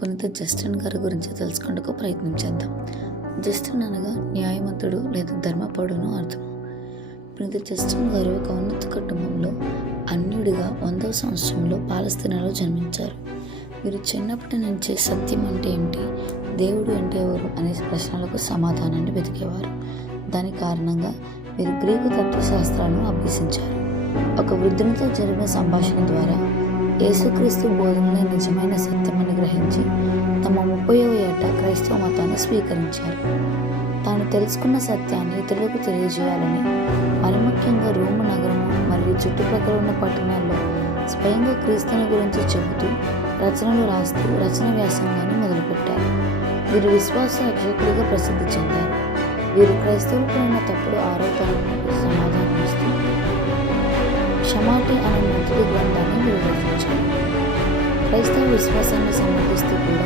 పునీత జస్టిన్ గారి గురించి తెలుసుకుంటూ ప్రయత్నం చేద్దాం. జస్టిన్ అనగా న్యాయవంతుడు లేదా ధర్మపరుడును అర్థం. పునీత జస్టిన్ గారు ఒక ఉన్నత కుటుంబంలో అన్యుడిగా 100వ సంవత్సరంలో పాలస్తీనాలో జన్మించారు. వీరు చిన్నప్పటి నుంచే సత్యం అంటే ఏంటి, దేవుడు అంటే ఎవరు అనే ప్రశ్నలకు సమాధానాన్ని వెతికేవారు. దాని కారణంగా వీరు గ్రీకు తత్వశాస్త్రాలను అభ్యసించారు. ఒక వృద్ధునితో జరిగిన సంభాషణ ద్వారా యేసుక్రీస్తు బోధనలే నిజమైన సత్యమని గ్రహించి తమ 30వ ఏట క్రైస్తవ మతాన్ని స్వీకరించారు. తాను తెలుసుకున్న సత్యాన్ని ఇతరులకు తెలియజేయాలని, మరి ముఖ్యంగా రోము నగరము మరియు చుట్టుప్రక్కల ఉన్న పట్టణాల్లో స్వయంగా క్రీస్తుని గురించి చెబుతూ రచనలు రాస్తూ రచన వ్యాసంగాన్ని మొదలుపెట్టారు. వీరు విశ్వాస రక్షకుడిగా ప్రసిద్ధి చెందారు. వీరు క్రైస్తవులపైన తప్పుడు ఆరోపణలకు సమాధానమిస్తూ క్షమాటి అనే మొదటి గ్రంథాన్ని వీరు రచించారు. క్రైస్తవ విశ్వాసాన్ని సమర్థిస్తూ కూడా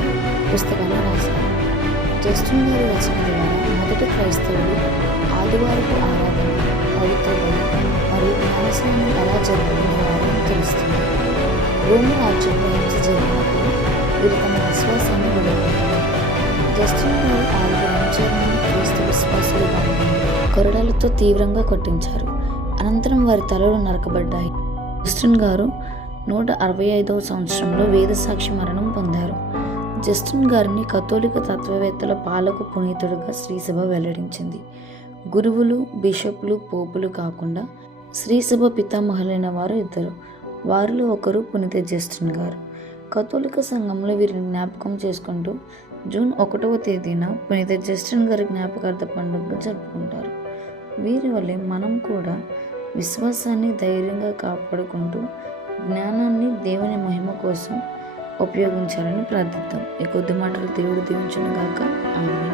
పుస్తకాన్ని రాశారు. జస్టిన్ గారి రచన ద్వారా మొదటి క్రైస్తవులు ఆదివారపు ఆరాధన, పవిత్ర బలి మరియు జ్ఞానస్నానం ఎలా జరుపుకునేవారని తెలుస్తుంది. రోమి రాజ్యంలో హింస జరిగినప్పుడు వీరు తమ విశ్వాసాన్ని విడగొట్టారు. జస్టిన్ గారు 6 అనుచరులను క్రీస్తు విశ్వాసులు కొరడాలతో తీవ్రంగా కొట్టించారు. అనంతరం వారి తలలు నరకబడ్డాయి. జస్టిన్ గారు 165వ సంవత్సరంలో వేదసాక్షి మరణం పొందారు. జస్టిన్ గారిని కథోలిక తత్వవేత్తల పాలకు పునీతుడిగా శ్రీసభ వెల్లడించింది. గురువులు, బిషప్లు, పోపులు కాకుండా శ్రీసభ పితామహులైన వారు 2. వారిలో ఒకరు పునీత జస్టిన్ గారు. కథోలిక సంఘంలో వీరిని జ్ఞాపకం చేసుకుంటూ జూన్ 1వ తేదీన పునీత జస్టిన్ గారి జ్ఞాపకార్థ పండుగ జరుపుకుంటారు. వీరి వల్లే మనం కూడా విశ్వాసాన్ని ధైర్యంగా కాపాడుకుంటూ జ్ఞానాన్ని దేవుని మహిమ కోసం ఉపయోగించాలని ప్రార్థిద్దాం. ఈ కొద్ది మాటలు దేవుడు దీవించును గాక. ఆమేన్.